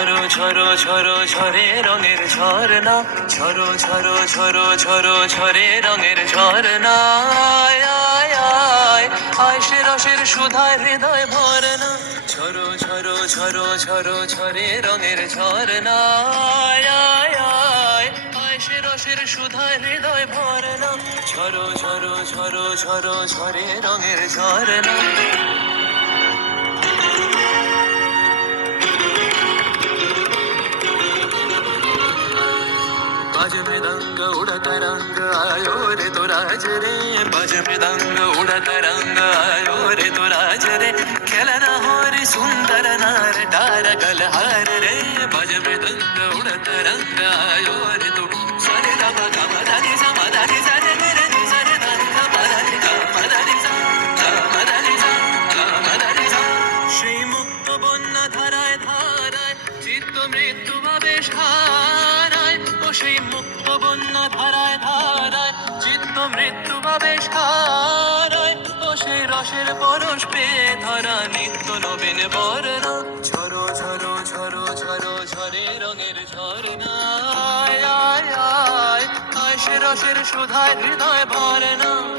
ঝরো ঝরো ঝরো ঝরে রঙের ঝরনা ঝরো ঝরো ঝরো ঝরো ঝরে রঙের ঝরনা আয় আয় আয় আয় সে রসের সুধায় হৃদয় ভরনা ঝরো ঝরো ঝরো ঝরো ঝরে রঙের ঝরনা আয় আয় আয় আয় রসের সুধায় হৃদয় ভরনা ঝরো ঝরো ঝরো ঝরো ঝরে রঙের ঝরনা बाज मृदंग उड़त रंग आयो रे तो राज रे बाज मृदंग उड़त रंग आयो रे तो राज रे खेलना हो रे सुंदर नार डार गल हार रे बाज मृदंग उड़त रंग आयो रे तो सरे दा बा गा मा दा नि सा मा दा नि सा रे रे रे नि सा रे दा नि सा मा दा नि गा मा दा नि सा गा मा दा नि सा गा मा दा नि सा সেই মুক্ত বন্যা ধারায় ধারায় চিত্ত মৃত্যু বন্যা ধারায় ধারায়, চিত্ত মৃত্যু ভাবে সারায় ও সেই রসের পরশ পেয়ে ধরা নিত্য নবীন বর্ণ। ঝরো ঝরো ঝরো ঝরো, ঝরে রঙের ঝরনা আয় আয় আয় আয়, সে রসের সুধায় হৃদয় ভরে না